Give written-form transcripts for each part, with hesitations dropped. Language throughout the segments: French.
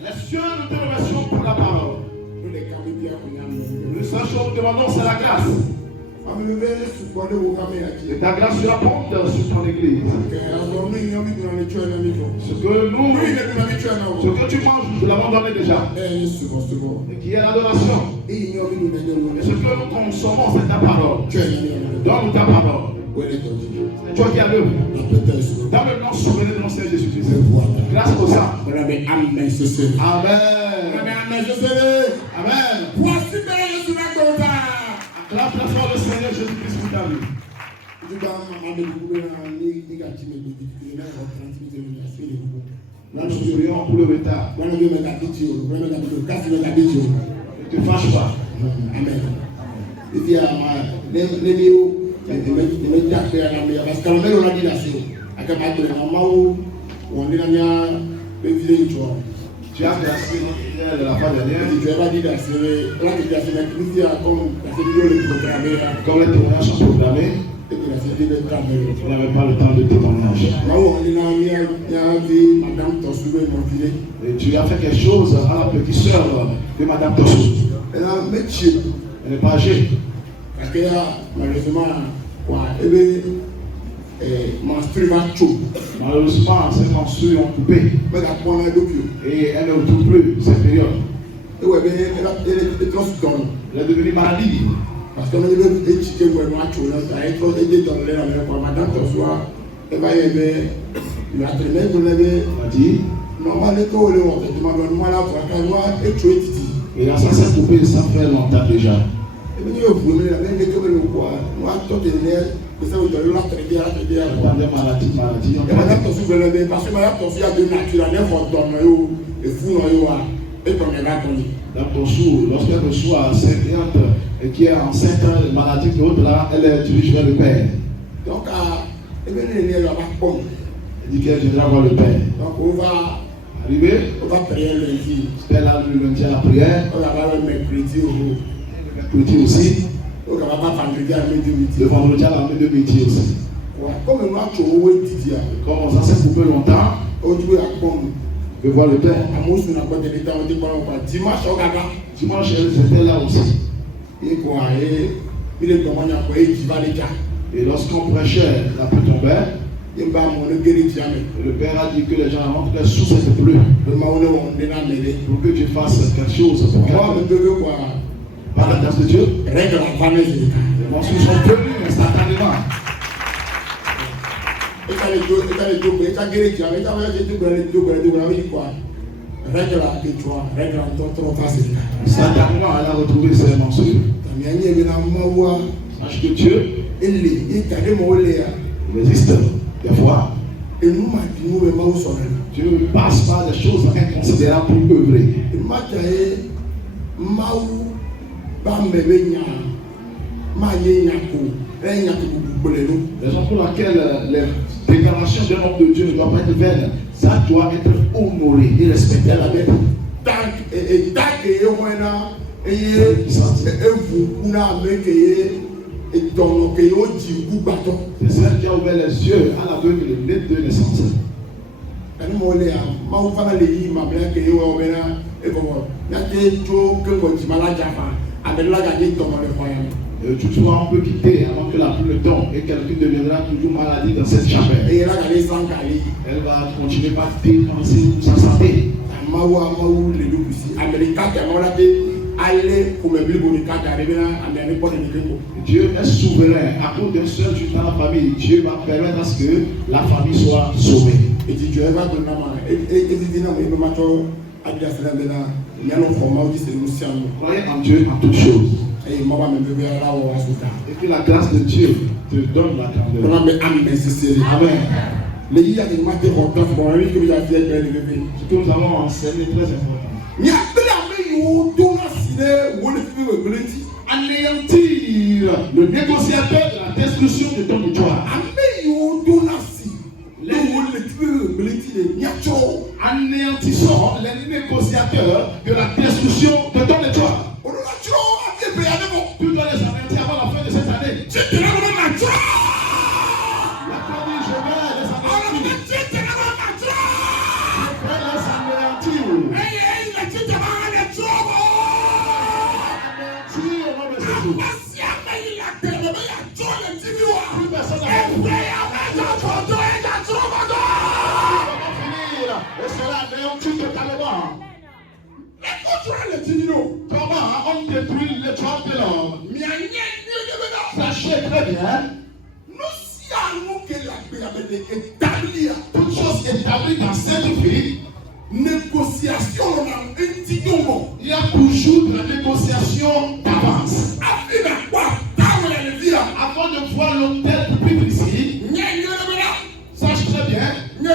Les cieux nous te remercions pour la parole. Nous sachons, nous demandons, c'est la grâce. Et ta grâce sera prompte sur ton église. Ce que tu manges, nous l'avons donné déjà. Et qui est l'adoration. Et ce que nous consommons, c'est ta parole. Donne ta parole. C'est toi qui as l'œuvre. Dans le nom souverain de notre Seigneur Jésus-Christ. Grâce pour ça. Amen. Amen. Voici acclame très fort le Seigneur Jésus-Christ pour ta vie. Nous prions pour le retard. Ne te fâche pas. Amen. Tu as versé de la fois dernière. Comme les témoignages sont programmés, tu n'avais pas le temps de témoignage. Et tu as fait quelque chose à la petite sœur de Madame Tossou. Elle n'est pas âgée. Malheureusement, ces menstrues ont coupé. Et elle ne retrouve plus cette période. Elle est devenue maladie. Parce que et là, ça s'est coupé, ça fait longtemps déjà. Lorsqu'elle reçoit cette et qui est enceinte de maladie que l'autre là, elle dirige vers le Père. Donc, elle dit qu'elle viendra voir le Père. Donc, on va arriver, on va prier lundi. C'est là le lundi à la prière. On va avoir le mercredi aussi. Donc, on va pas vendredi à midi. Le vendredi à la midi aussi. Comme ça s'est coupé longtemps, on peut voir le Père. Dimanche, elle était là aussi. Et lorsqu'on prêchait, la pluie tombait. Le Père a dit que les gens rentraient sous cette pluie pour que tu fasses quelque chose. Par la grâce de Dieu, les mensonges sont venus instantanément. Instantanément, elle a retrouvé ses mensonges. Sache que Dieu résiste des fois. Dieu ne passe pas des choses inconsidérables pour œuvrer. Raison pour laquelle les déclarations d'un homme de Dieu ne doivent pas être vaines. Ça doit être honoré et respecté à la bête. C'est celle qui a ouvert les yeux à l'aveugle de naissance. Toutefois, on peut quitter avant que la pluie ne tombe et quelqu'un deviendra toujours maladie dans cette chapelle. Elle va continuer par dépenser sa santé. Dieu est souverain. À cause d'un seul juge dans la famille, Dieu va permettre à ce que la famille soit sauvée. Croyez en Dieu en toutes choses. Et que la grâce de Dieu te donne la grandeur. Amen. Ce que nous avons enseigné est très important. Anéantir le négociateur de la destruction de ton victoire. Anéantissons les négociateurs de la destruction de ton victoire. Tu dois les anéantir avant la fin de cette année. La famille, je vais les anéantir. Nous savons que la paix est établie. Toute chose établie dans cette vie. Négociation, il y a toujours de la négociation d'avance. Avant de voir l'hôtel public ici, sache très bien, le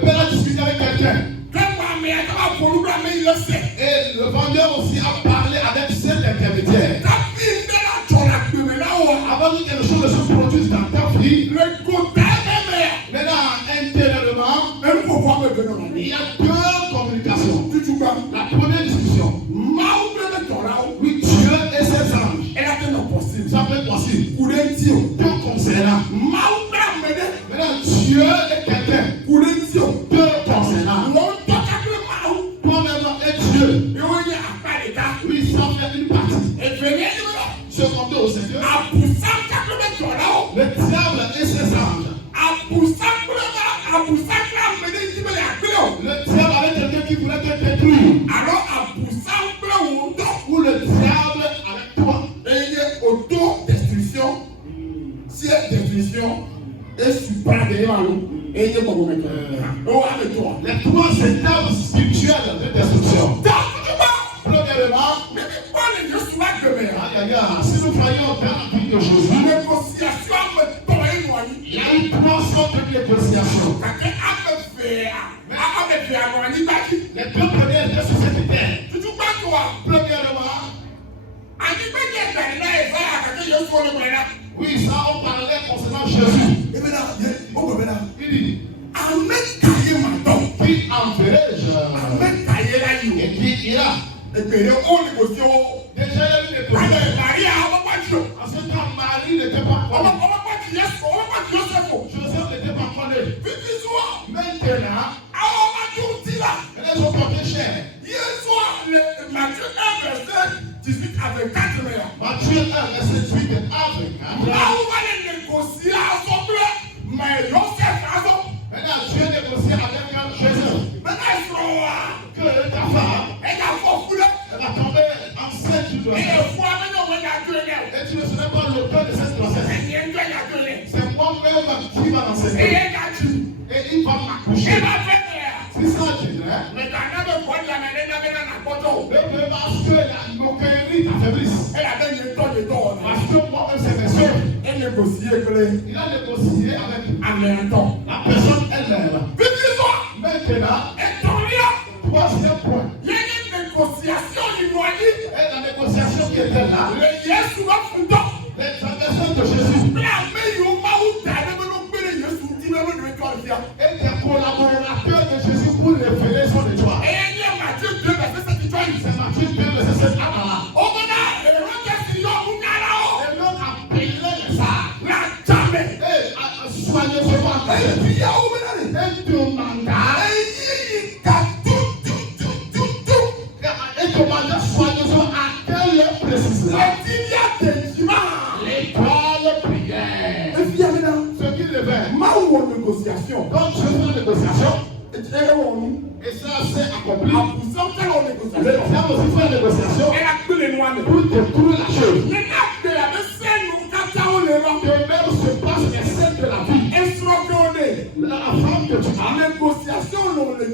père a discuté avec quelqu'un. Et le vendeur aussi a parlé avec cet intermédiaire. Avant que quelque chose ne se produise dans ta vie, maintenant, intérieurement, il y a deux communications. La première discussion, oui, Dieu et ses anges. Ça peut être possible. Deux concernants. Maintenant, Dieu et quelqu'un. Deux concernants. Toi-même et Dieu. Oui, ça fait une partie. Secondé au Seigneur. Le diable et ses anges. Le diable avait quelqu'un qui voulait te détruire. Ou le diable avec toi. Autodestruction. Si elle définition est suprême derrière nous. Les trois étapes spirituelles de destruction. Premièrement, si nous croyons dans la vie de Jésus, il y a eu trois sortes de négociations. Les deux premières étaient sur cette terre. Premièrement, oui, ça on parlait concernant Jésus. Il dit, qui enverrai-je? Et qui ira? Déjà, il y a eu des négociations. En ce temps, Marie n'était pas connue. Joseph n'était pas connu. Maintenant, elles ont porté cher. Matthieu 1, verset 18 à 24. Matthieu 1, verset 18 à 24. Maintenant, Dieu négocie avec Joseph. Que ta femme, elle va tomber enceinte du doigt. Et tu ne serais pas l'auteur de cette grossesse. C'est moi-même qui va l'enseigner. Et il va m'accoucher. C'est ça, tu dirais. Le bébé parce que la moquerie t'affaiblisse. Parce que moi-même, c'est mes soeurs. Il a négocié avec la personne elle-même. Maintenant, troisième point. Et la négociation qui était là, les transgressions de Jésus. Et les collaborateurs de Jésus pour révéler son étoile. C'est Matthieu 2, verset 7 à 9. Et l'homme appelait ça. Soignez ce matin. Et demanda soigneusement à quelle heure précisément. L'étoile prière. Ce qui révèle. Donc je fais une négociation. Et ça s'est accompli. Le diable aussi fait une négociation. Pour détruire la chose. De même se passe les scènes de la vie. La femme que tu as.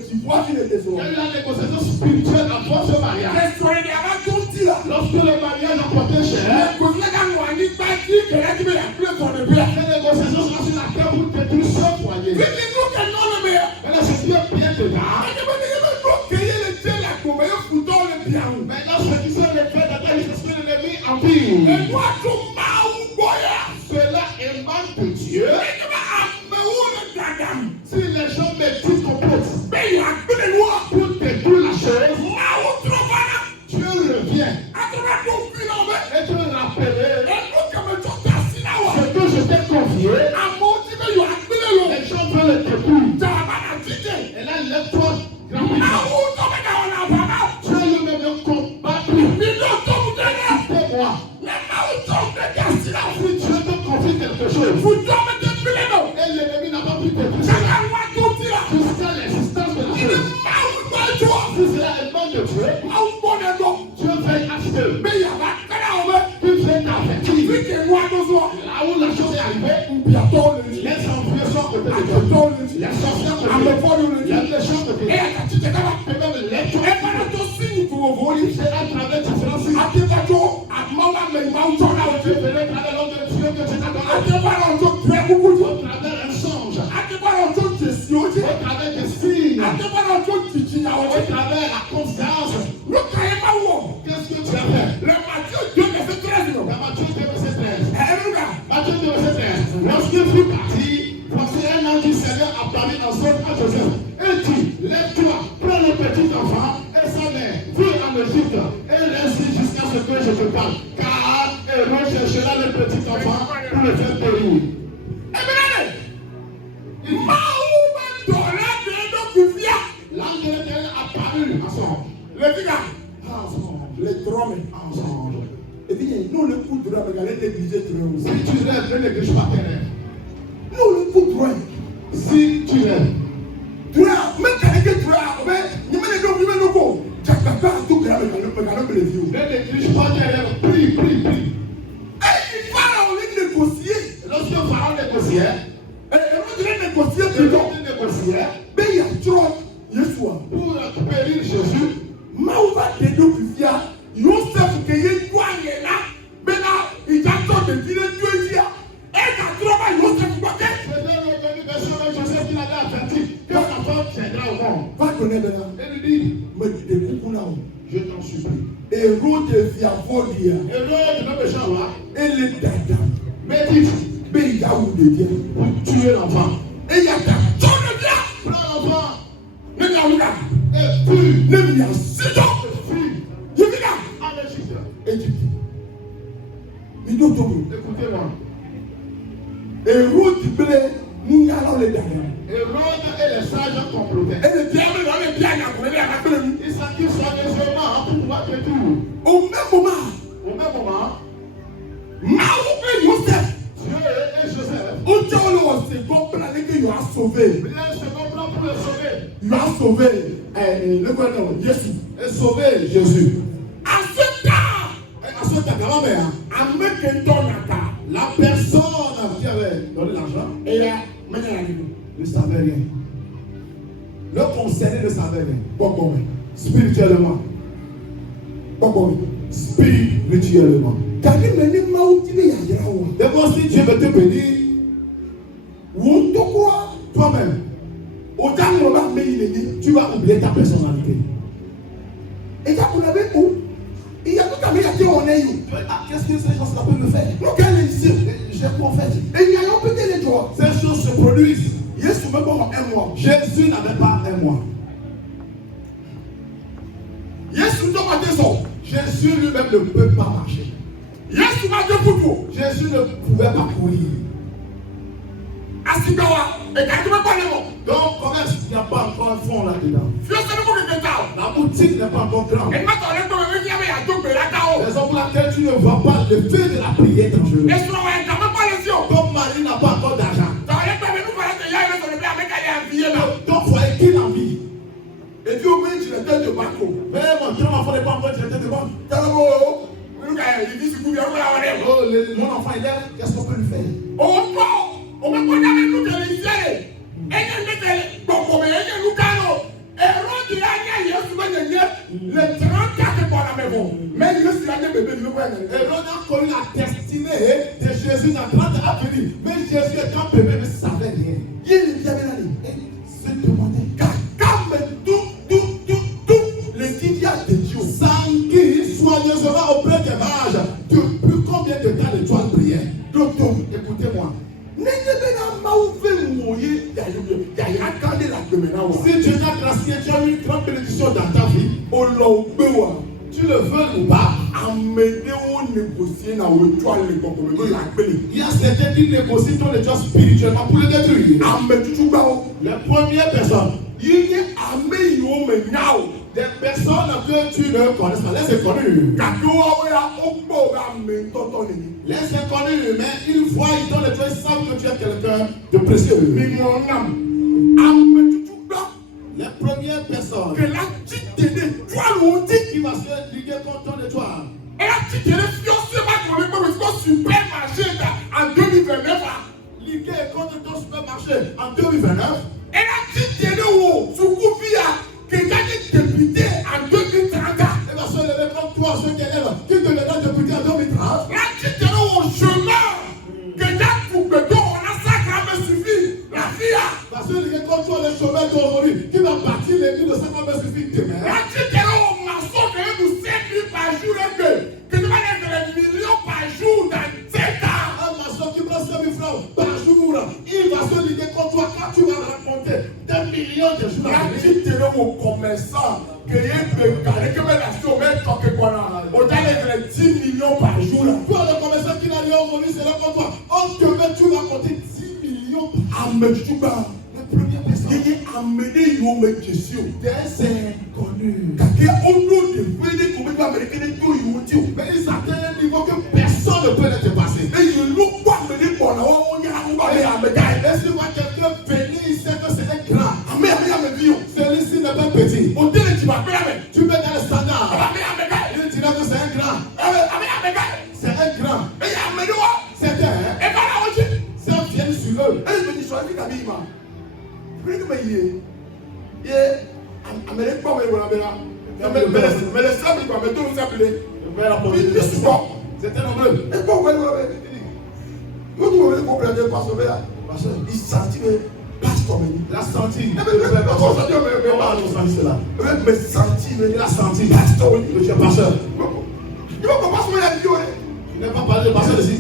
Il y a eu la négociation spirituelle avant ce mariage. Lorsque le mariage a porté cher, la négociation sera sur la terre pour détruire ce foyer. Maintenant, c'est bien dedans. Maintenant, ce qui sont les faits d'attaque, c'est ce que l'ennemi empire. Cela émane de Dieu. Si les gens méditent complètement pour détruire la chose, Dieu revient et te rappeler ce que je t'ai confié. Les gens veulent le Les envieux sont à côté de toi. Les sorciers sont à côté de toi. Les méchants sont à côté de toi. Et même les gens. Et pendant ton signe pour vous voler, c'est à travers différents signes. À tes bateaux, à Maman, mais Maman, tu es venu à travers l'homme de Dieu que tu t'as donné. À tes bateaux, très beaucoup de travers un songe. À tes bateaux, tu es si haut. À travers des signes. À tes bateaux, tu dis à travers la confiance. Le cahier pas où? Qu'est-ce que tu as fait? Le Matthieu 2, verset 13. Le Matthieu 2, verset 13. Matthieu 2, verset 13. Lorsqu'il fut parti, voici un ange du Seigneur apparut en sorte à Joseph. Et dit, lève-toi, prends le petit enfant et sa mère, viens en Égypte et reste jusqu'à ce que je te parle. Car Hérode cherchera le petit enfant pour le faire périr. L'ange de l'Éternel apparut ensemble. Les drômes ensemble. Et puis, nous, le coup de drôme, il allait négliger trop. Si tu rêves, ne néglige pas tes rêves. Nous, le coup de drôme. Si tu rêves, même quand il est drôme, mais il me dit, il me dit, Jacques pas tout grave, mais le vieux. ne néglige pas tes rêves. Prie, prie, prie. Et il Pharaon négocier. Lorsque Pharaon négociait, mais il y a trop. Yeshua. Pour périr Jésus, Maouva de Dokufia, Yosef Keye Douangena, Bena, il a trop de dire Dieu. Et qu'à trop, Yosef Baké. c'est revenu version de Joseph qui l'avait averti que l'enfant viendra au monde. Va connaître là. Et lui dit, Me dit des coups là. je t'en supplie. Et Rode via Vodia. Et l'autre de méchant là, Et les dada. mais dit, Mais il y a où de Dieu. pour tuer l'enfant. Et il y a ta tonne de Dieu. Prends l'enfant Mais il y a où là. et fuis. Même il y a 6 ans. Fuis Je vis là. en Égypte. Égypte. Mais nous, Écoutez-moi. et Rode blé, nous allons les dada. Hérode et les sages complotaient. Et le diable dans les biens, il a rappelé. Ils s'acquittent soigneusement pour pouvoir te tuer. Au même moment, Au même moment, Maouvé Yosef. Dieu et Joseph, Où Dieu s'est compris que il a sauvé. il a un second plan pour le sauver. Il a sauvé le quoi non, Jésus. Et sauver Jésus. À ce temps, Et à ce temps, à mettre un ton à ta. la personne qui avait donné l'argent Et là, maintenant, ne savait rien. Le concerné ne savait rien. bon, Spirituellement. Spirituellement. Car il m'a dit, Maouti, D'abord, si Dieu veut te bénir, toi-même, tu vas oublier ta personnalité. Et quand vous l'avez où? Il y a tout à fait qui on est où? Qu'est-ce que ces gens-là peuvent me faire? Nous, quel est ici? J'ai quoi fait? Et il y a un petit les droits. Ces choses se produisent. Jésus me bon un mois. Jésus n'avait pas un mois. Jésus doit pas descendre. Jésus lui-même ne peut pas marcher. Jésus m'a dit pour vous. Jésus ne pouvait pas courir. Asigawa, et quand tu me parles, Donc, commerce, il n'y a pas encore un fond là-dedans. je sais pas que tu as. La boutique n'est pas encore grande. Et maintenant, on est pour me dire, mais il y a tout, mais là, t'as. Raison pour laquelle tu ne vois pas le fait de la prière dangereuse. Et sur la quand même pas les yeux. Comme Marie n'a pas encore d'argent. Dans les temps, nous voilà que y a une autre avec elle est enviée là. Donc, foyer qui l'envie. Et puis, au moins, tu le donnes de Baco. Mais mon enfant n'est pas encore traité de banque. Talabo, nous, il dit, c'est cool, il y a un Oh, mon enfant, il est, qu'est-ce qu'on peut lui faire? on va pas avec nous que les yeux. Et nous mettons, bon, mais nous canons. Et Rod, il a le 34 pour la maison. Mais il est là, bébé, il est Et l'on a connu la destinée de Jésus dans 30 à venir. Mais Jésus, quand bébé, ne savait rien. Il est bien là. Se demandait, Comme tout, les didias de Dieu. s'enquille soigneusement auprès des mages. Depuis combien de temps les toiles priaient? Docteur, écoutez-moi. Si Dieu t'a gracié, tu as eu une grande bénédiction dans ta vie. Tu le veux ou pas? Il y a certains qui négocient ton état spirituellement pour le détruire. Les premières personnes, des personnes que tu ne connais pas, les inconnus. Les inconnus, mais ils voient, ils donnent les ils savent que tu es quelqu'un de précieux. Les premières personnes qui vont se liguer contre toi. Et là, tu te le fiancé, ma super marché en 2029. Liguer les comptes de ton supermarché en 2029. Et la petite télé où, sous Koufia, quelqu'un est député en 2030. Et va se lever comme toi, ceux qui élèvent, qui deviendra député en 2030. La petite télé au chemin, quelqu'un pour que toi, on a ça, ça me suffit. La fille, Parce que les comme toi, les chômeurs d'aujourd'hui, qui va bâtir l'église de 50 000 suffit demain. la petite télé au maçon, que nous 5 000 par jour, que tu vas être des millions par jour dans 7 ans. Un maçon qui prend 5 000 francs par jour, il va se liguer comme toi quand tu vas raconter des millions de jours. La petite télé au commerçant, que y ait que la somme, que qu'on a, on a les 10 millions par jour. Toi, le commerçant qui n'a rien aujourd'hui, c'est là comme toi. On te met, tu vas compter 10 millions. Ametuba, La première personne. il est amené au même question. Des inconnus. Car on nous définit comme étant américain de tout le monde. Mais ils atteignent un niveau que personne ne peut les dépasser. Et ils n'ont pas amené pour la on y a un gars et un gars. Et si moi quelqu'un venir, il sait que c'est un grand. Amé, Celui-ci n'est pas petit. on dit que tu vas faire. Tu mets dans le standard. Amé, Il dira que c'est un grand. C'est un grand. et amené moi. C'est un. Et voilà aussi. C'est un vient sur eux. Et je me dis, sois vite habillé, man. Prenez comme il est. Amérique, pas mais voilà, mais les sables, quoi, mais tout nous appeler. C'était nombreux. Et quoi, ouais. Nous devons comprendre pas sauver là. Il sentit que pasteur Il a senti. il a senti pasteur. Je suis pasteur. Il va pas sauver la vie. Il n'est pas parlé de pasteur ici.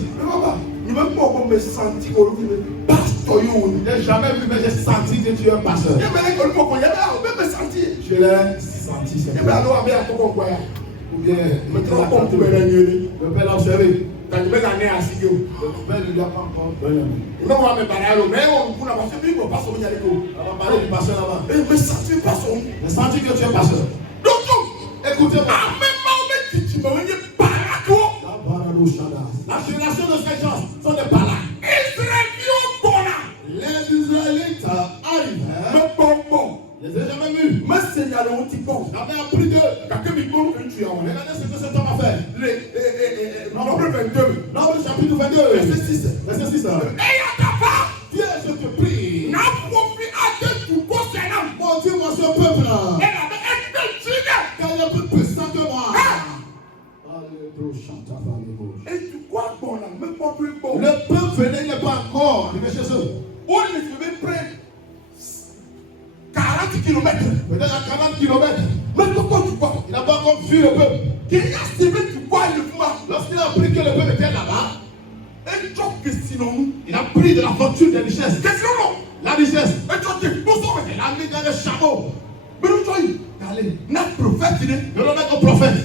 Il ne veut pas me sentir que pasteur. Je n'ai jamais vu, mais j'ai senti que tu es un pasteur. Il va me sentir. Je l'ai senti. Il va me Ou bien, maintenant, on peut le père l'a observé. quand tu mets la nez à Sigio. Le père ne lui a pas encore donné. Il va me parler, mais on n'a pas fait, il ne va pas sauver les gars. On va parler du pasteur là-bas. Et me sentir pasteur. J'ai senti que tu es pasteur. Donc, Écoutez-moi. La génération de ces gens sont des balades. Les Israélites arrivent. Je les ai jamais vus. J'avais appris d'eux. Regardez ce que cet homme a fait. Nombre chapitre 22. Verset 6. Dieu, je te prie. Mon Dieu, moi, ce peuple-là. Car il est plus puissant que moi. Le peuple venait, il n'est pas encore arrivé chez eux. Peut-être à 40 km. Il n'a pas encore vu le peuple. Lorsqu'il a appris que le peuple était là-bas, il a pris de la fortune, des richesses. La richesse. Il a mis dans le chameau. Allez. De le mettre au prophète.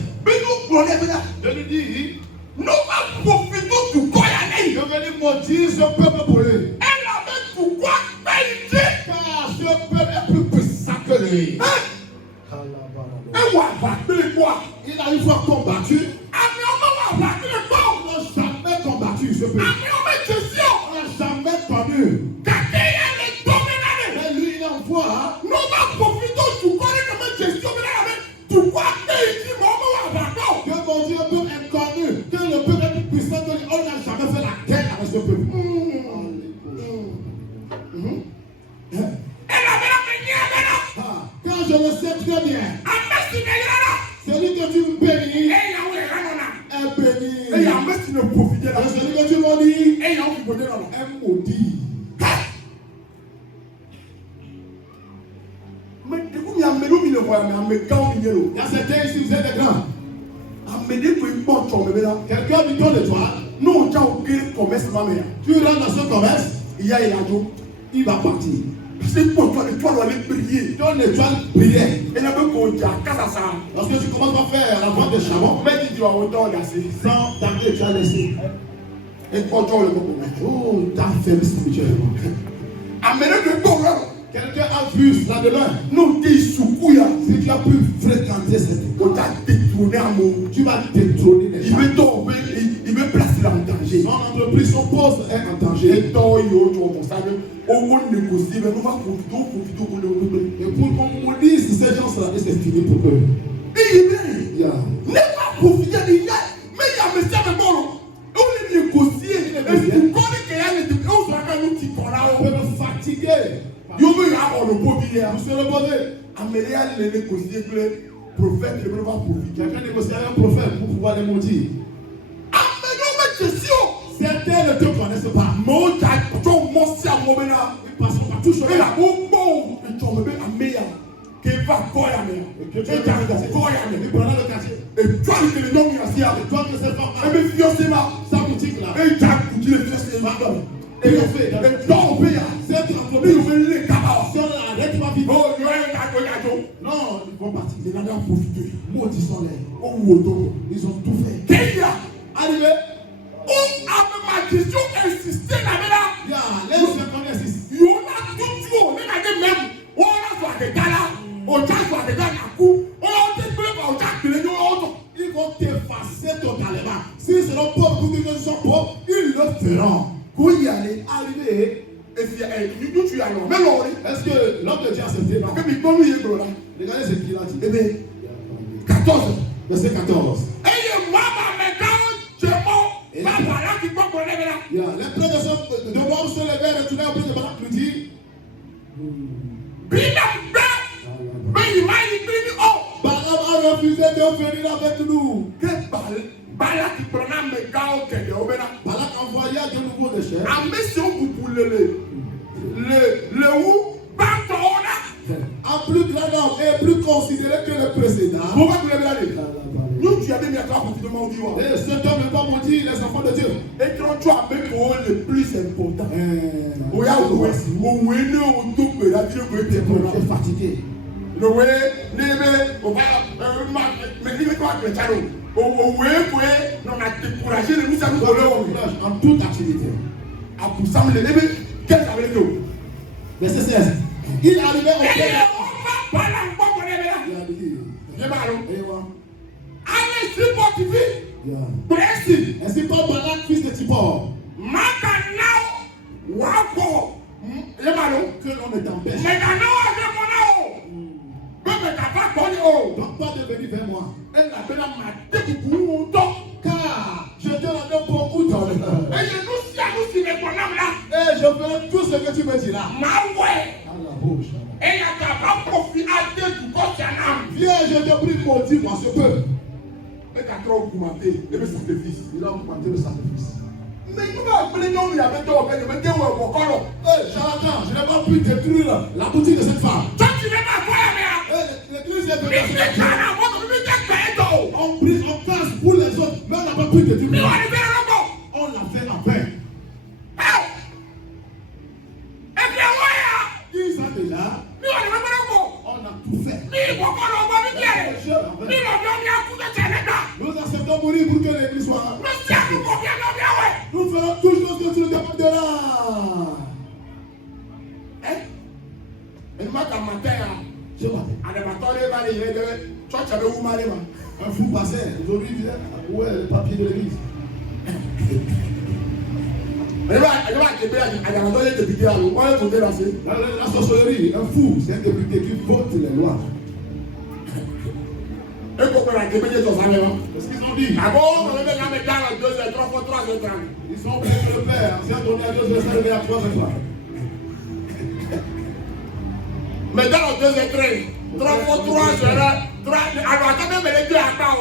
De lui dire, je vais lui maudire ce peuple pour lui. Car ce peuple est plus puissant que lui. Il a une fois combattu. Ils n'ont jamais combattu ce peuple. On n'a jamais connu. Mais lui, il envoie. Que mon Dieu peut être connu. Que le peuple est plus puissant que lui. On n'a jamais fait la guerre avec ce peuple. Quand je le sais très bien, celui que tu me bénis est béni. Et celui que tu maudis est maudit. Il y a certains ici, vous êtes des grands. Quelqu'un du ton de toi, tu rentres dans ce commerce, il va partir. Ton étoile brillait. Lorsque tu commences à faire la vente de charbon, sans tarder, tu as laissé. Oh, ta faible spirituellement. Quelqu'un a vu cela de loin. Si tu as pu fréquenter cette école, tu vas détrôner les gens. Son entreprise, son poste est en danger. Et pour qu'on maudisse ces gens-là, c'est fini pour eux. Yeah. critiqué. Vous se reposez. Amélia les négocier que le prophète ne peut pas profiter. Quelqu'un négocie avec un prophète pour pouvoir les mentir. Certains ne te connaissent pas. Ils Parce qu'on va tout choquer. Que va quoi la mer? Et tu prendras le quartier. Et toi, que les noms ici, Et toi que cette femme et mes fiancément, sa boutique là. et tu as coupé les fiancément. Et on fait. Et toi, on paye. Cette Mais entreprise. on veut les camarades. Si on arrête ma vie. Oh, il y a un gâteau. Non, ils vont partir. Ils n'en ont profité. Maudits sont les. Oh, Wodo. Ils ont tout fait. Kenya. Arrivé. On a ma question insisté là-bas. Ya, les gens connaissent ici. Il y en a toujours. Même à des mêmes. On a soit des gars là. On a soit des gars à coup. On a des bleus. On a des bleus. Ils vont t'effacer totalement. S'ils seront pauvres ou qu'ils ne sont pauvres, ils le feront. Pour y aller, arriver. Et si nous tu as l'homme. Mais l'homme. Est-ce que l'homme de Dieu a accepté? Non. Regardez ce qu'il a dit. Eh bien, 14. Verset 14. Et moi, je m'en va là qui peut connaître là. Les prédécesseurs de Moab se levaient, retournaient auprès de Balak, lui dit Mais il m'a dit, oh, Balaam a refusé de venir avec nous. que Balak qui prenait mes gars au Kenya, au Bénin. Balak envoya de nouveau des chefs. À mission pour le où, Bantona. En plus grand homme et plus considéré que le précédent. Pourquoi tu l'as regardé? Nous, tu as des miens pour te demander. Et cet homme n'est pas maudit, les enfants de Dieu. Et quand tu as mis pour eux le plus important. On a oué, on est fatigué. Le way, on va, mais il est quoi que tu as dit? On a découragé les nous à nous voler en toute activité. À pour ça, les bébés, qu'est-ce que ça veut dire? Verset 16. Il arrivait au pays. Allez, si motivé. Ainsi comme Balak, fils de Tipor. Maintenant, Wako, que l'on est en paix. Donc pas de venir vers moi. Car je te donne beaucoup d'honneur. Et je veux tout ce que tu me diras. À la bouche. Viens, je te prie, maudis-moi ce peu. Il a augmenté le sacrifice. Mais comment appeler nous, il avait Charlatan, je n'ai pas pu détruire la boutique de cette femme. L'église est venue. On prie, on casse pour les autres, mais on n'a pas pu détruire. On l'a fait en paix. Ils sont déjà. On a tout fait. Nous acceptons mourir pour que l'église soit. Nous ferons tout ce que tu nous demanderas. Un fou passait. Aujourd'hui, il disait où est le papier de l'église? La sorcellerie, un fou, c'est un député qui vote les lois. Qu'est-ce qu'ils ont dit? Ils sont oubliés que le Père, si on donné à Dieu, je vais se lever à 3 fois. Mais dans le 2 et 3, 3 fois 3 serait. Alors attendez, mais les deux à part.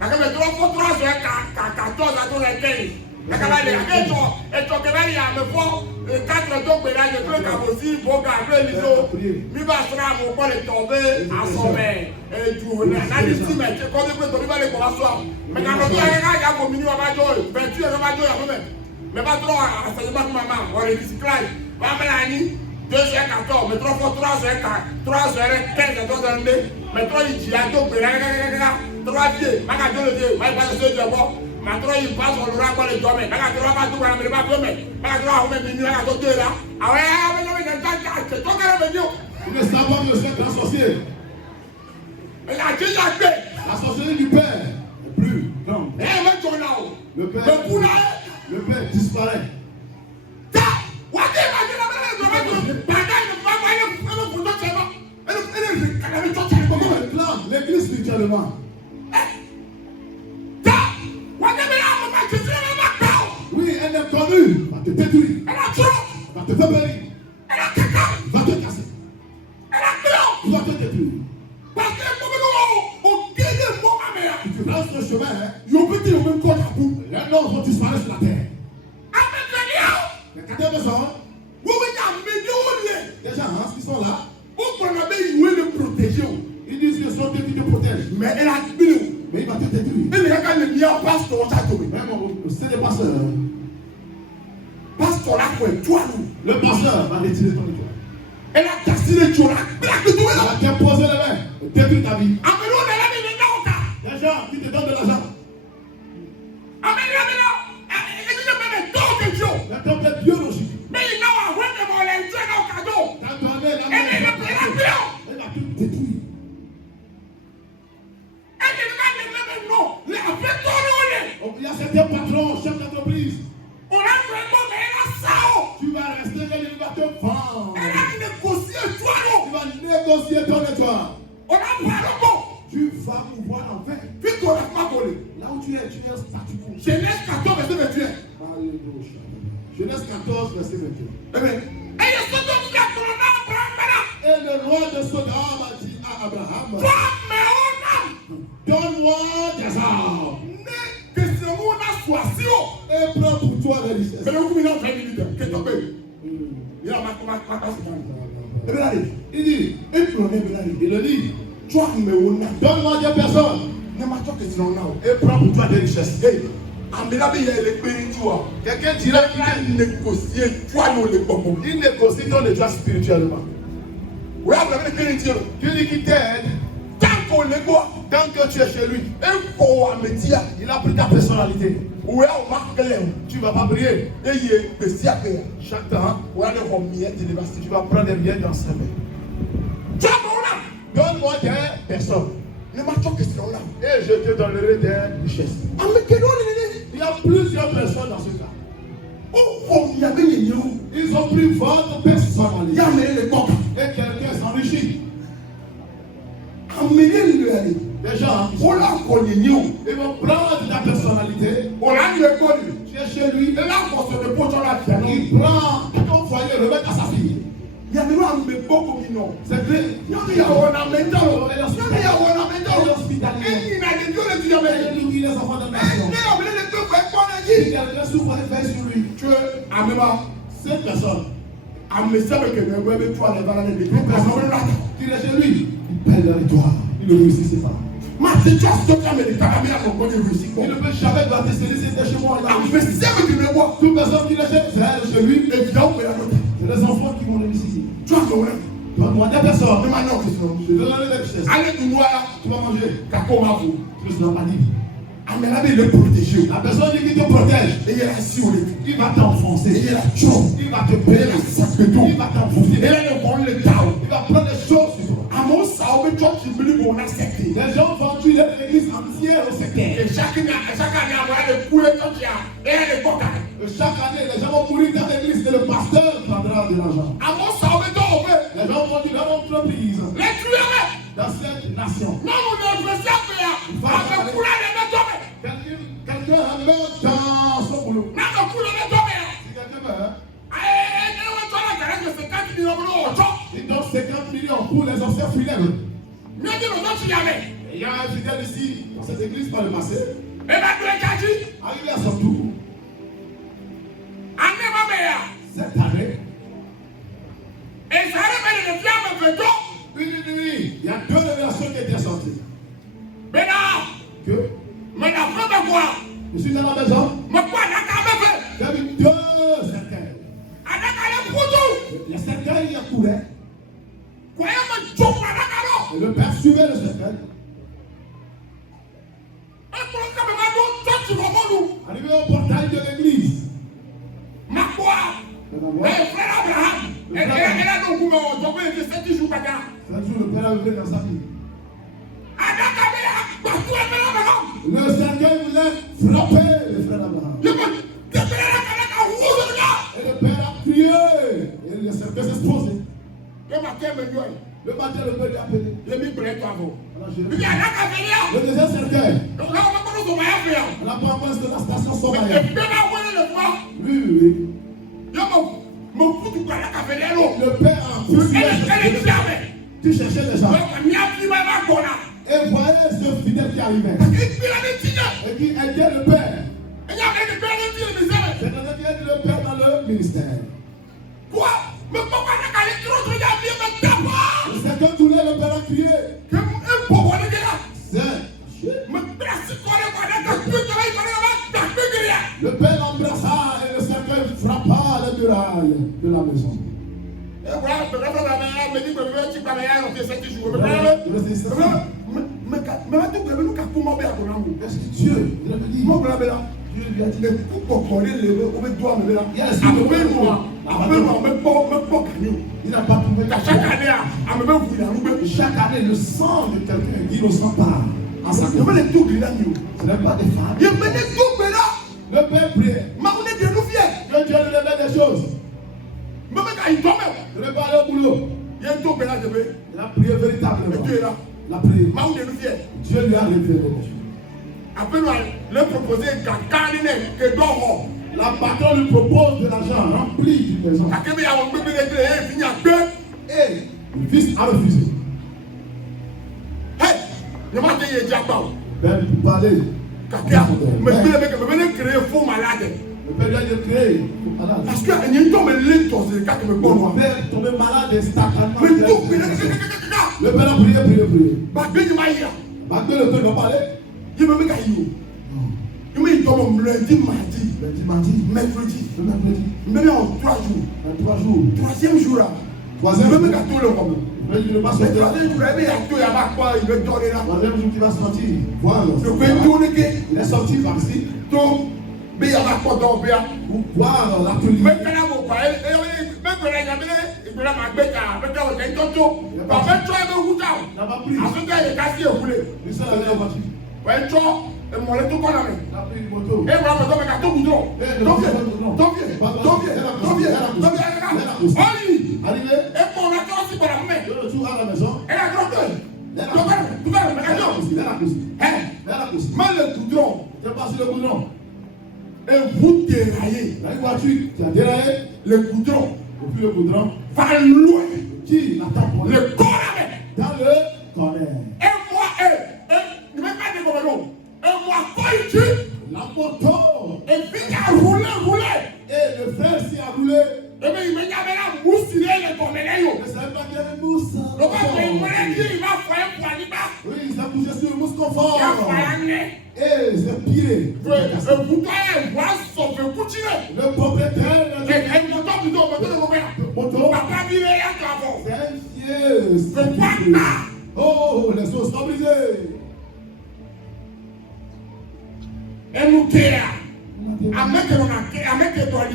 Parce que 3 fois 3 serait 14 à 15. Et tu il y a me fort 4 donc là je peux aussi pour garder l'ISO. Mi va se rendre au point de tomber à sommet. Et tu vois, là, ici, mais tu connais que tu vas les commencer. Mais quand on a un communion à Majoy, 28 à Majoy à vous-même. Mais pas trop à Saint-Jean maman, on est recyclage. Va me l'année, 2 sur 14, mais 3 fois 3 sur 4, 3 sur 15 à 3 années. Mais 3 il y a donc 3 pieds, ma carte de Dieu, ma carte de Dieu. Maintenant, il passe sur le rapport de Domé. Il a droit à tout, mais il n'a pas Domé. Il a droit à tout, mais il n'a pas tout là. Ah ouais, c'est toi qui as venu. Vous ne savez pas que c'est un sorcier. Il a déjà fait. La sorcellerie du Père n'est plus grande. Le Père disparaît. L'église spirituellement. Oui, elle est connue. Elle va te détruire. Elle va te faire périr. choses vont disparaître sur la terre. Les 4 personnes, les gens qui sont là, ils disent que son Dieu qui te protège. Mais il va te détruire. Même c'est le pasteur. Le pasteur va retirer ton étoile. Il va t'imposer les mains, détruire ta vie. Les gens qui te donnent de l'argent. Le temple est biologique. Quand tu amènes la main, elle va tout détruire. Il y a certains patrons, chefs d'entreprise. Tu vas rester là, il va te vendre. Tu vas négocier ton étoile. Tu vas pouvoir en faire. Là où tu es statu quo. Genèse 14, verset 21. Genèse 14, verset 21. Et le roi de Sodome a dit à Abraham, donne-moi des armes. Et prends pour toi les richesses. Il dit, il le dit, donne-moi des personnes. Et prends pour toi des richesses. Quelqu'un dirait qu'il négocie ton état spirituellement. Dieu dit qu'il t'aide. Tant que tu es chez lui, il a pris ta personnalité. Tu ne vas pas briller. Chaque temps, tu vas prendre des billets dans ses mains. Donne-moi des personnes. Et je te donnerai des richesses. Il y a plusieurs personnes dans ce cas. Ils ont pris votre personnalité. Et quelqu'un s'enrichit. Les gens, ils vont prendre ta personnalité. Tu es chez lui. Il prend ton foyer, le met à sa fille. C'est vrai. Les enfants de cette personne. Il est chez lui. Il perd la victoire. Il ne réussit pas. Il ne peut jamais battre chez moi. Toute personne qui l'achète, c'est chez lui. C'est les enfants qui vont réussir. Tu vas demander à personne. Je te donne les richesses. Tu vas manger. Tu ne seras pas libre. La personne qui te protège, il va t'enfoncer, il va te payer, il va t'enfoncer, il va prendre les choses sur toi. Les gens vont tuer l'église entière au secteur. Et chaque année, les gens vont mourir dans l'église et le pasteur prendra de l'argent. Les gens vont tuer leur entreprise dans cette nation. Quelqu'un meurt dans son boulot. Si quelqu'un meurt, il donne 50 millions pour les anciens fidèles. Il y a un fidèle ici, dans cette église par le passé. Arrivé à son tour. Cette année, il y a 2 révélations qui étaient sorties. Que je suis dans la maison. J'ai vu 2 cercueils. Les cercueils, il y a coulé. Et le père suivait le cercueil. Arrivé au portail de l'église. Frère Abraham. Le père avait dans sa vie. Le cercueil voulait frapper le frère Abraham. Et le père a crié. Et le cercueil s'est explosé. Le matin, le père lui a appelé. Le deuxième cercueil. On n'a pas de la station Somaya. Oui. Le père a poussé. Tu cherchais les gens. Et voyez ce fidèle qui arrivait. Et qui aidait le père. le ministère. C'est quelqu'un qui aide le père dans le ministère. Quoi? Mais pourquoi n'a qu'à aller trop de bien me taper? C'est quand tout le père a crié. Que un pauvre de là. C'est. Me place quoi le quoi n'a plus de rien. Le père embrassa et le cercueil frappa les murailles de la maison. Et voilà, peut-être la mère me dit que je vais te parler à l'autre 7 jours. Mais tout le monde a pour m'en faire. Est-ce que Dieu, il avait dit, mon blabé là. Dieu lui a dit, Pourquoi les lever, on met toi, mais là. il n'a pas trouvé chaque année, chaque année, le sang de quelqu'un innocent part en sa il y a des tout là. Ce n'est pas des femmes. Il y a des tout là. Le père priait. Mais on est de nous fiers. Que Dieu lui donne des choses. Mais quand il tombe, Il n'est pas allé au boulot. il y a un tout là, je vais. Il a prié véritablement. Dieu est là. Il a prié. Mais on est de nous fiers. Dieu lui a révélé des choses. Après, le proposer que d'or. La patronne lui propose de l'argent rempli d'une maison. Et le fils a refusé. Hey, il m'a dit qu'il y a pour parler. le faux malade. Le père lui a dit créer pour malade. Parce que il y a une tombe de quand me Le père est tombé malade et staccanement. Le père a prié. Bagbe ni ma yi. Bagbe le père va parler. Il me met à you. Il me dit comme lundi, mardi, mercredi. Mais en 3 jours. En 3 jours. Troisième jour là. Troisième jour. jour. Il me met à tout le monde. Le troisième jour, Il va donner là. troisième jour, tu vas sortir. Voilà. Je peux tourner. Il est sorti par ici. Donc, mais il y a pas quoi dans bien. Pour voir la pluie. Mais quand on va même quand il y a il peut la mettre à mettre au tento. Par fait toi me vous tard. Il n'a pas pris. Après il est cassé au poulet. Il s'est allé en voiture. Ouais, toi et moi le tout qu'on a mis. Il a pris une moto. Et moi me donne tout boudron. Arrivé. Et pour la classe pour la main. De retour à la maison. Et la grande. Il a la course. Mal le boudron. Tu es passé le goudron. Et vous déraillez. La voiture, tu as déraillé. Le goudron. Depuis le goudron. Va loin. Qui l'attaque Le corps dans le corner. et moi, ne m'ai pas dit comme l'eau. Et moi, pas ici. La moto. Et puis, il a roulé. Et le frère s'y a roulé. Et bien, il m'a dit, la mousse, il est le corner. Je ne savais pas qu'il y avait une mousse. Le gars, il m'a dit, il va faire un poids là-bas. Oui, il s'est couché sur une mousse confort. Il va faire un nez. Et ses pieds. Le bouton, moi, sauf le couture. Le propriétaire. Et le moteur, plutôt, le Moto. papa, il est là, avant. C'est un fier. Le poids, Oh, les os sont brisés. et nous, Kéa. Avec le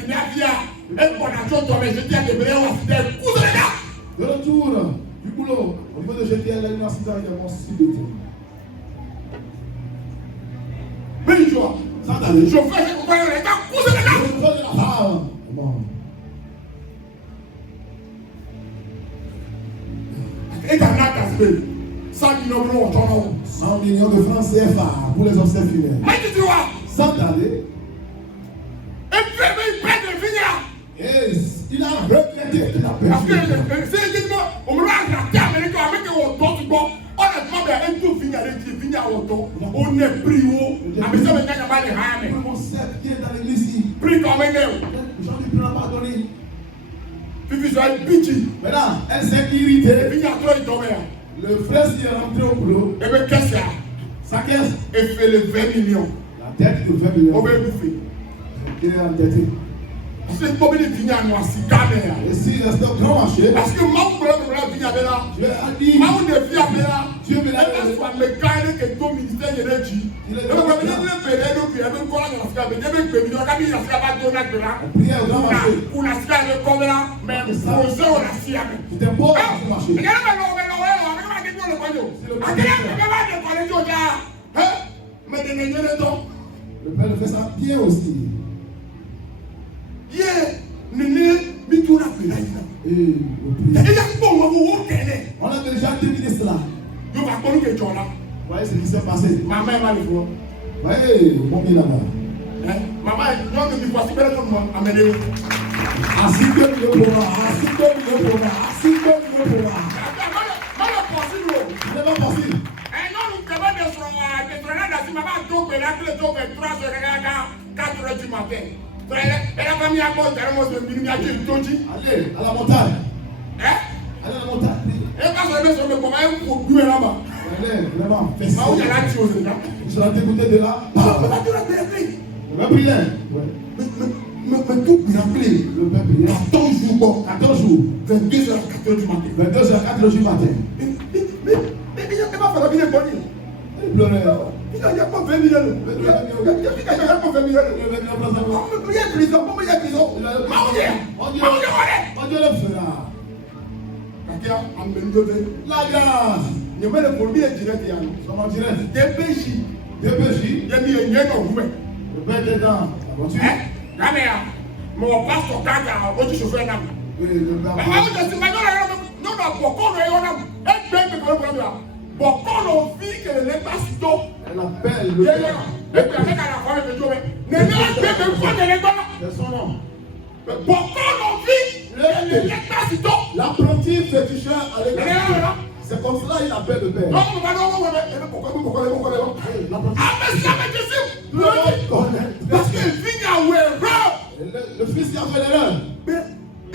Navia, et pour la chose, on va jeter à des bréaux, on va faire coup de là. De retour du boulot, au niveau de GTL, il y a un accident également subi. Mais je vois, Sans aller. je fais ce qu'on va faire, coup de là. Et t'en as qu'à se 100 millions d'euros, 100 millions de francs CFA pour les obsèques funèbres. mais tu vois, Sans aller. et puis il perd de finir. Et il a regretté qu'il a Parce que perdu. c'est exactement, on me l'a raté avec au dos du bon. Honnêtement, il y a un tout fini à l'auto. On est pris haut. Mais ça veut dire qu'il n'y a pas de rame. Tout mon cercle qui est dans l'église ici. Pris comme un néo. J'en ai plus la pardonné. Puis tu as une bitchy. Maintenant, elle s'est Et irritée. puis il y a trop de tombé. Le frère s'y est rentré au boulot. Et bien, qu'est-ce qu'il y a? Sa caisse. Et fait les 20 millions. La tête de 20 millions. On va bouffer. Qui est endetté. Parce que comme il est fini à nous, c'est carré. Et si reste un grand marché. Parce que moi, je voulais venir avec là. Dieu a dit. Moi, je suis avec là. Dieu me l'a dit. Je me gagne que ton ministère est dit. Je vais venir payer nous, puis je vais quoi dans la sphère. Je vais payer nous, quand il y a pas de donner là. Priez au grand marché. Pour la sphère de comme là, mais pour ça, on a si avec. C'était beau dans ce marché. Regarde, mais de le temps. Le père fait ça bien aussi. Yeah, Néné, mais tout la paix là. Et au prix. Il y a bon, On a déjà terminé cela. je vais pas nous que tu là. Vous voyez ce qui s'est passé. Ma mère va le voir. Oui, mon bien là-bas. Maman, non, que tu vois, c'est bien comme moi. Amenez-le. Ainsi que le pouvoir, ainsi que le pouvoir, ainsi que le pouvoir. Ce n'est pas possible. Non, nous devons moi je me dis à Dieu Toji. Allez à la montagne. Hein? Allez à la montagne. Et quand je vais sur le comment il faut douer là-bas. Allez, vraiment. Ah où il y a la chose là. Tu seras dégoûté de là. Ah, on va te la payer. On va prier. Mais tout bien appelé. Le peuple prier. 14 jours bon. 14 jours. 22h à 4h du matin. 22h à 4h du matin. Mais il n'y a pas fallu bien bonne. Il pleurait. Il n'y a pas 20 000 euros. Il n'y a pas 20 000 euros. Il y a prison. Comment il y a prison? On Dieu le fera. La grâce. Je vais le premier direct. Comment direct? DPJ. DPJ. Il y a mis un lien au gourmet. Le père est dedans. La mère. Mon pasteur Kaka, on dit chauffeur d'âme. Oui, le père. Non, beaucoup de beaucoup de filles que les pasteurs. Elle appelle le père. C'est son nom. L'apprenti féticheur à l'église. C'est comme cela il appelle le père. Parce qu'il vit à le fils qui a fait l'erreur.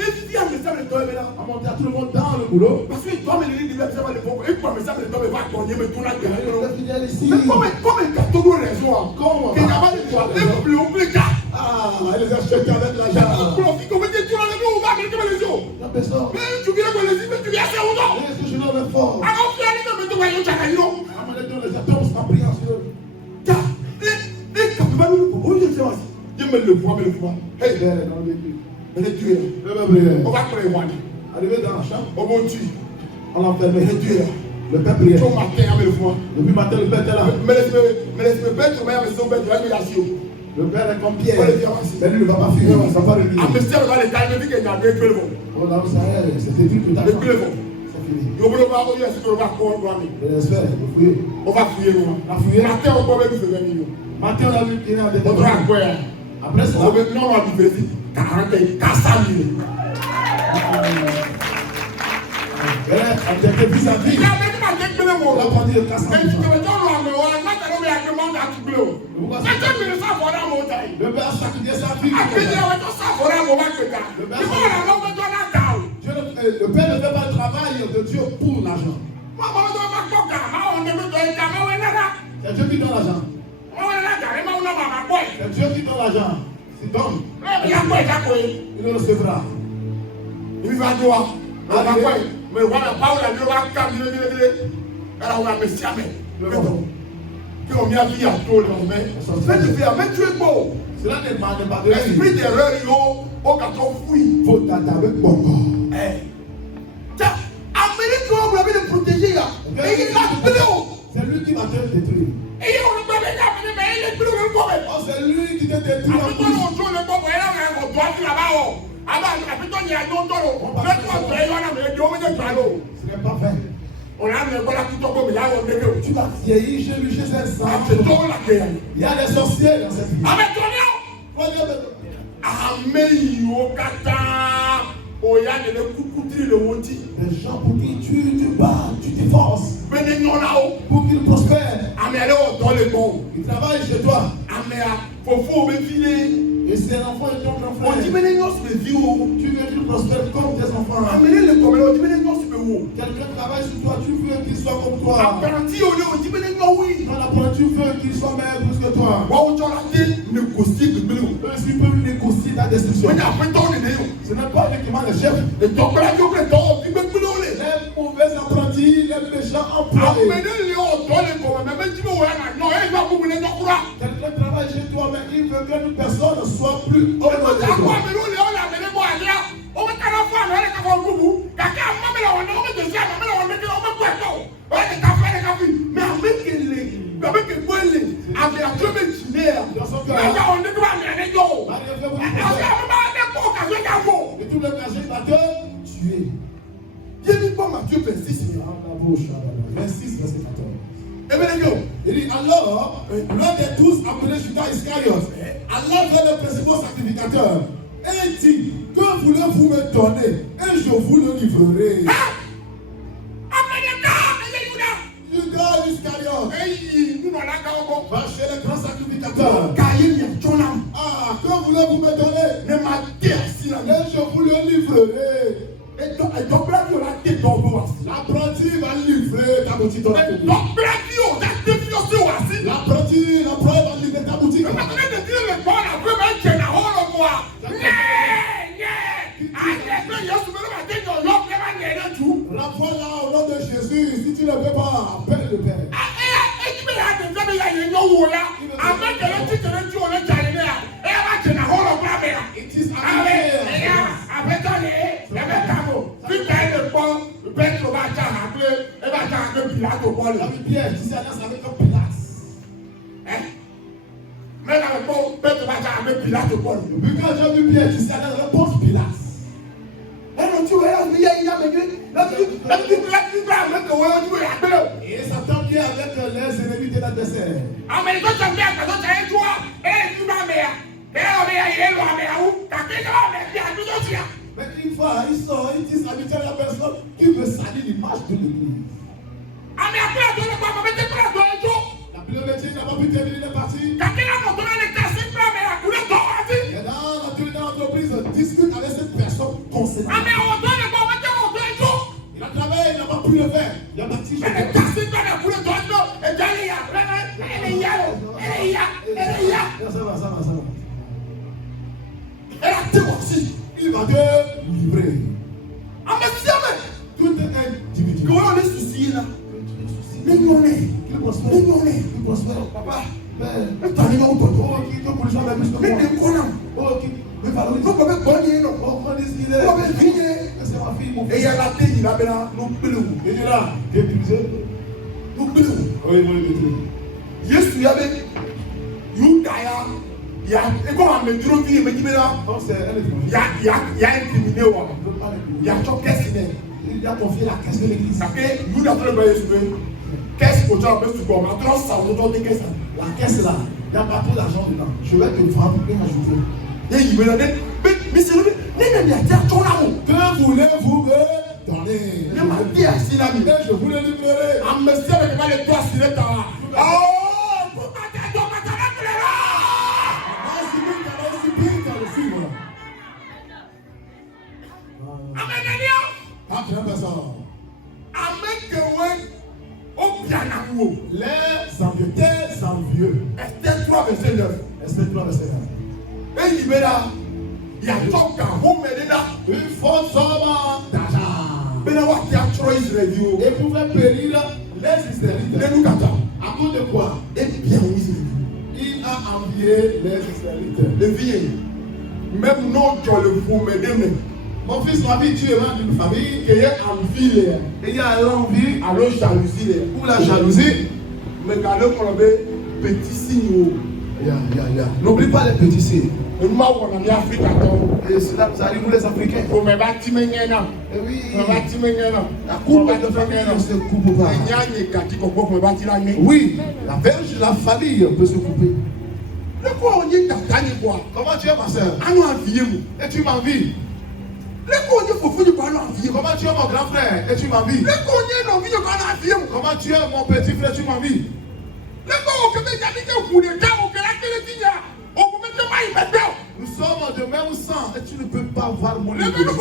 Il a mis ça le temps là. A monté à tout le monde dans le boulot. Parce qu'il doit me dire qu'il va faire le bon. Il doit me dire qu'il va gagner, mais tout là. Mais comme un gâteau de raison. Comment? Il n'y a pas de choix. Il oublie ça. Ah, elle les a achetés avec l'argent. Profite, comme tu tout le monde, on va mettre les yeux. La personne. Mais tu viens de les yeux, mais tu viens de où non? Est-ce que je n'en ai fort? Alors, tu as dit que tu vas y aller, tu as dit non. À mon état, les atomes sont priés sur eux. Tiens, et quand tu vas nous proposer, je sais pas. Je me le vois, Hey, elle est dans le véhicule. Elle est tuée. On va prévoir. Arrivé dans la chambre, On va tuer. on l'a fermé. Elle est tuée. Le père priait. Tout matin, on le voit. Depuis matin, le père était là. Mais le père, tu vas y aller, il y a le père est comme Pierre. Mais lui ne va pas fuir, ça va pas revenir. Ah, mais si elle va les calmer, il y a deux clés. Oh là, ça y est, c'était dit tout à l'heure. C'est fini. On va fouiller. On a fouillé. Matin, on va faire 20 millions. Matin, on a vu qu'il y a des On va quoi? Après ça, on va faire 40 et 400 millions. on était vis-à-vis. Il a même pas déclaré mon On a pas dit de 400 millions. Le père a sacrifié sa vie. Le père ne fait pas le travail de Dieu pour l'argent. C'est Dieu qui donne l'argent. C'est Dieu qui donne l'argent. C'est donne. Il le recevra. Il va dire, mais voilà, Paul a dit, on va caminer. Alors, on va me siamer. Que on a vu à tout le monde. Mais tu es beau. Cela n'est pas de L'esprit d'erreur, au gâteau fouille. Faut t'attendre avec bon corps. Tiens, Amérique, on va le protéger là. Et il a bleu. C'est lui qui va te détruire. Et on va le mettre, mais il est bleu le pauvre. Oh, c'est lui qui te détruit. Après, on joue le pauvre, et on doit dire là-bas. Après, il y a d'autres. Ce n'est pas fait. On a mis voilà tout au comme là on est. Tu vas vieillir chez lui, chez un sang. Il y a des sorciers dans cette vie. Avec ton nom. Amen yo kata. Oya de coucoutri le woti. Les gens pour qui tu bats, tu t'efforces. Mais non là-haut. Pour qu'ils prospèrent. Amen allez dans le bon. Ils travaillent chez toi. Amen faut me filer. Et c'est l'enfant et ton enfant. On dit mais non c'est vie où. Tu veux qu'ils prospèrent comme tes enfants. Amen le comme on dit mais non c'est où. Quelqu'un travaille sur toi, tu veux qu'il soit comme toi. Apprenti on dit mais non oui. Quand l'apprenti tu veux qu'il soit meilleur plus que toi. Wa on a dit négocier de bleu. Tu peux négocier ta destruction. On a fait ton idée. Ce n'est pas uniquement le chef. Et donc là tu peux donc tu peux bleu. Les mauvais apprentis, les méchants employés. Amen le on doit le comme mais tu veux non il va vous les donc là. Quelqu'un travaille chez toi, mais il veut qu'une personne soit plus honorable. Et tous les cachets va te tuer. Matthieu 26, 26, verset 14. Il dit alors, l'un des 12 appelé Judas Iscariote, alla vers le principal sacrificateur et dit, que voulez-vous me donner et je vous le livrerai. Judas Iscariote va chez le grand sacrificateur. Ah, que voulez-vous pouvez vous me donner? Ne m'a dit ainsi la Et je vous le livrerai. Et donc, il y aura des bonbons. L'apprenti va livrer ta boutique. Et donc, il y aura des fiosés aussi. L'apprenti va livrer ta boutique. Mais maintenant, je dis le bon, la première qui est là, oh le moi. Renvoie là au nom de Jésus. Si tu ne peux pas, appelle le Père. It is Pierre, tu sais, alliance avec un Pilate. Vu quand j'ai vu Pierre, tu sais, alliance avec Ponce Pilate. Et Satan vient avec les ennemis de l'adversaire. Mais une fois, ils sont, ils disent habitués à la personne qui veut salir l'image de l'église. La pluviométrie n'a pas pu terminer les parties. Et dans l'entreprise, discute avec cette personne concernée. Il a travaillé, il n'a pas pu le faire. Il a parti chez lui. Ça va. Il va te livrer. Tout est individu. Il prospère. Papa, qui te pour les gens plus que moi. Qui me valorise. C'est ma fille, mon fils. Et il y a la tête, il a bien nous pilou. Et il est là, détruisé. Nous pilou. Oui, Yes, you have it. You die. Il y a et comment me trouve vie me dit là. Non, c'est elle. Il y a incriminé ou il y a tout qu'est-ce qu'il est. Il a confié la caisse de l'église. Ça fait nous d'après le bail qu'est-ce que tu as besoin de voir maintenant ça on doit dire qu'est-ce la caisse là, il n'y a pas trop d'argent dedans. Je vais te vendre et ajouter. Et il me donne mais c'est lui que voulez-vous me donner? Je m'a dit ainsi là je vous le livrerai. Ah mais c'est avec pas les toi sur le terrain. Les envieux. Esther 3 verset 9. Et il me là, il y a tout qu'un homme là. Une forte somme d'argent. Mais là, il y a trop Israël. Et pouvait périr les Israélites. Les nous gâtons. À cause de quoi? Et bien oui. Il a envié les Israélites. Les filles, même non, tu as le fou, mais demain. Mon fils, ma vie, tu es membre d'une famille. Et il y a envie. Et il y a l'envie. Alors jalousie. Pour la jalousie. Mais gardez pour le petit signe. N'oublie pas les petits signes. Et moi, on a mis Afrique à temps. Et cela nous arrive, vous les Africains. Pour me battre, Et oui. me battre, La coupe de famille ne se coupe pas. Oui, la verge de la famille peut se couper. Comment tu es ma soeur? Et tu m'envies. Comment tu es mon grand frère? Et tu m'envies. Comment tu es mon petit frère? Tu m'envies. Nous sommes de même sang et tu ne peux pas voir mon livre. Dans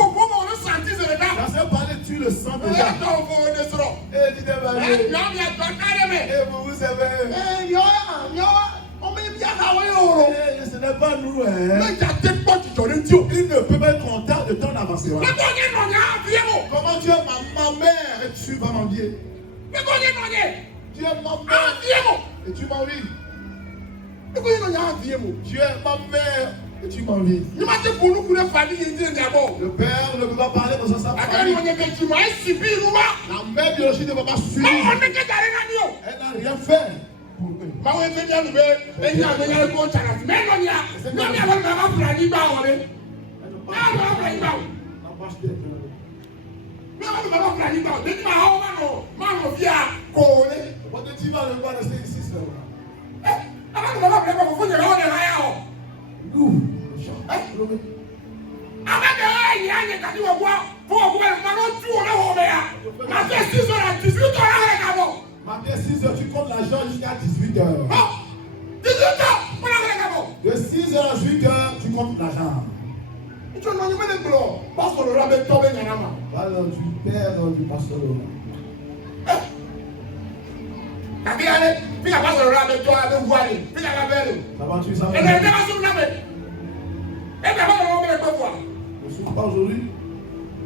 ce palais, tu le sens déjà. Et tu t'es marié. Et vous vous aimez. Ce n'est pas nous. Il ne peut pas être content de ton avancement. Comment tu es ma mère et tu vas m'envier? Tu es ma mère et tu m'envies. Tu es ma mère et tu m'envies. Le père ne peut pas parler dans sa famille. La mère biologique ne va pas suivre. Elle n'a rien fait. Matin 6h, tu comptes l'argent jusqu'à 18h. De 6h à 8h, tu comptes Parle du père du pasteur Laurent. Kaki allez, puis la pasteur Laurent avec toi, avec vous allez, puis la belle. Ça va, tu sais. Et bien, pas sur la belle. Et bien, on va le voir. Ne souffre pas aujourd'hui.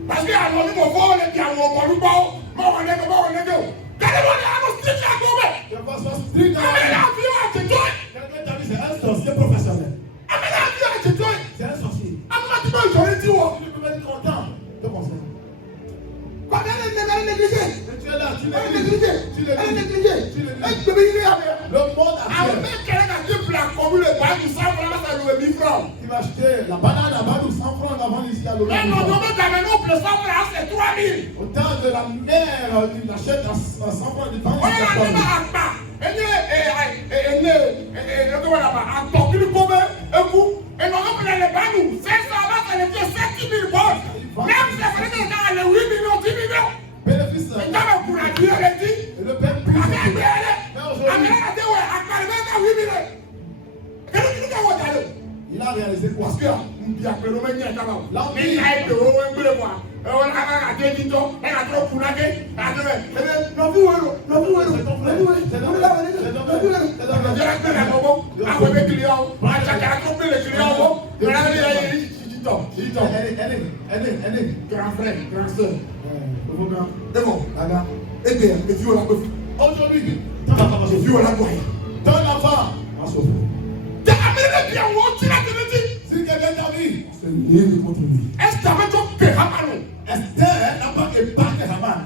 Parce qu'il y a un homme qui va voir les gens, on va nous voir, on va les voir, on va les voir. Regardez-moi, il y a un strict à couper. Tu vas pas strict à couper. Mais la vie, c'est toi. Quelqu'un t'a dit, c'est un sorcier professionnel. Mais la vie, c'est toi. C'est un sorcier. Tu peux le dire, tu peux être content de penser. Quand elle est négligée. Tu es là, tu l'es négligé. Elle est négligée. Le monde a fait. Avec quelqu'un qui a pris la commune, le bain du 100 francs, ça lui est 1000 francs. Il va acheter la banane à bas de 100 francs avant ici à l'eau. Mais non, non, non, plus 100 francs, c'est 3000. Au temps de la mère, il achète à 100 francs de temps. On est là, on a pas. Et nous avons pris les banous. C'est ça, là, ça les fait 7 000 balles. Même si ça fait dans les 8 millions, 10 millions. Bénéfice. Et dans le courant, Dieu l'a dit. Et le père plus. Il a réalisé quoi? Parce que il y a que le mec qui est là-bas. Là, il y a que le mec qui est là-bas. On a dit qu'il y a trop pour la gueule. Non, vous, non, vous, aujourd'hui, dans l'enfant, si quelqu'un t'a dit, c'est lié contre lui. Est-ce que tu as fait Haman? Esther n'a pas épargné Haman.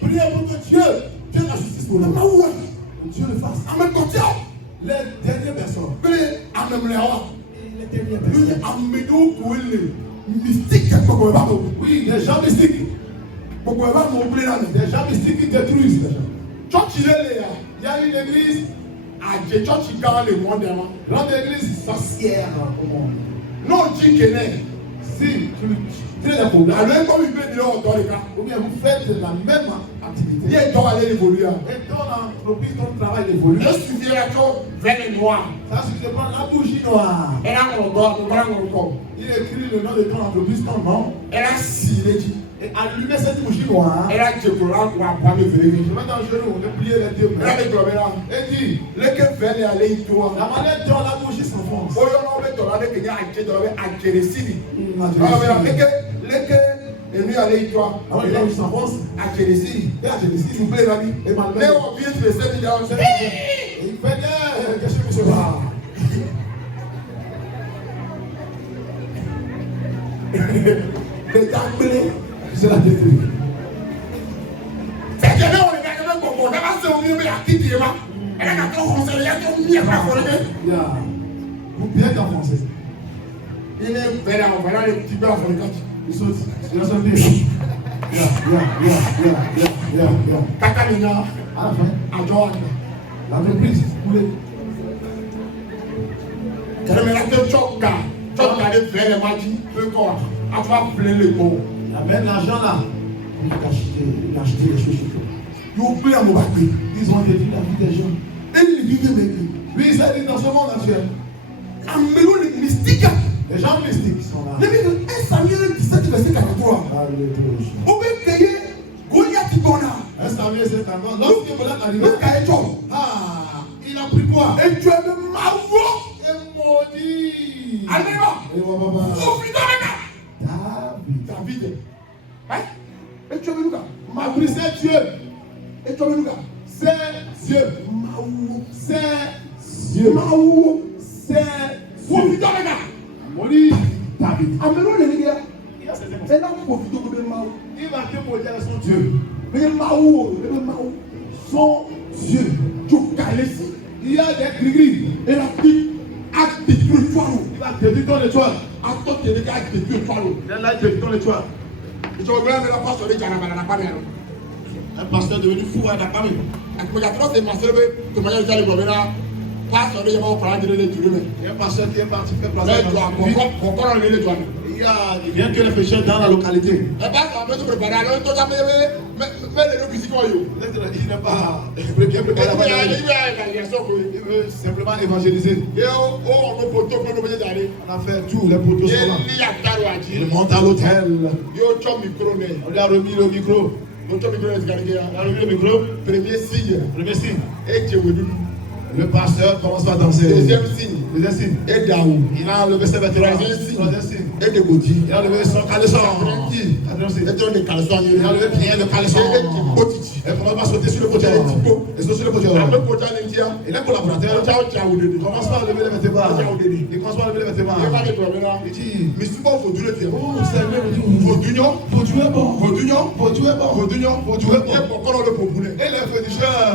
Priez pour que Dieu la justice pour nous. Dieu le fasse. Les dernières personnes. Les dernières personnes. Oui, les gens mystiques. Les gens mystiques qui détruisent les gens. Il y a une église. Grande église sorcière au monde. Non, tu connais. Si tu es des problèmes, ou bien vous faites la même activité. Et ton entreprise, ton travail évolue. Ça suffit de prendre la bougie noire. Il écrit le nom de ton entreprise, ton nom. Et allumer cette bougie noire. C'est dangereux, on peut plier les deux mains. Et dit, la manière dont la bougie s'enfonce. Il s'enfonce à Kérésie. Et à Kérésie, il plaît la vie. Et maintenant, il fait bien, qu'est-ce que monsieur va? C'est la détruite. C'est que là, on est quand même bon. D'abord, c'est au mieux, mais à qui tu es là? Elle a trop conseillé, elle a trop mis à la forêt. Vous bien qu'en français. Il est bel, on va là, les petits bœufs en forêt. Ils sont bien. Kakamina, à la fin, à Johan. L'entreprise, vous voulez. Quand on a fait Tchoka, Tchoka allait faire les magis, le corps, à faire plein le corps. Il amène l'argent là. Il a acheté les choses. Ils ont pris un mot. Ils ont détruit la vie des gens. Et ils disent que lui, ça dit dans ce monde actuel. Un mélange de mystique. Les gens mystiques sont là. Les 1 Samuel 17, verset 43. On peut payer Goliath qui donne. 1 Samuel 17, lorsque Goliath arrive, il a pris quoi? Et tu as le marveau et maudit. Alléluia. David. Et tu as vu là? Ma prise c'est Dieu. Et tu as vu là? C'est Dieu. C'est Dieu. C'est Dieu. Maudit David. Amenons les gars. C'est là où il va te maudire avec son Dieu. Mais Maou, son Dieu. Il y a des gris-gris. Et la vie a détruit toi. Il a détruit ton étoile. Attends que les gars a détruit toi. Il a détruit ton étoile. Je regarde la pasteur de Janabana. Un pasteur devenu fou à Dakar. Il y a trop de pasteurs qui ont été le gouvernement. Pasteur de Janabana de l'étude. Il y a un pasteur qui est parti faire passer. Il vient que les pécheurs dans la localité. Et pasteur, après tu prépares, alors toi, tu as mis les deux physiques. Il n'est pas bien préparé à il veut simplement évangéliser. On a fait tout, les poteaux sont là. Il monte à l'hôtel. On lui a remis le micro. On lui a remis le micro. Premier signe. Premier signe. Et Dieu me dit. Le pasteur commence à danser. Deuxième signe. Deuxième signe. Et Daou. Il a enlevé ses vêtements. Troisième signe. Et de Gaudi. Il a enlevé son caleçon. Il a enlevé bien le caleçon. Et comment va sauter sur le côté. Et sauter sur le côté. Et les collaborateurs. Il commence pas à lever les vêtements. Il commence pas à lever les vêtements. Il dit, mais si bon, faut du le dire. Oh, c'est vrai. Faut du bon. Faut du bon. Faut du bon. Faut du bon. Faut du bon. Faut du bon. Et les féticheurs.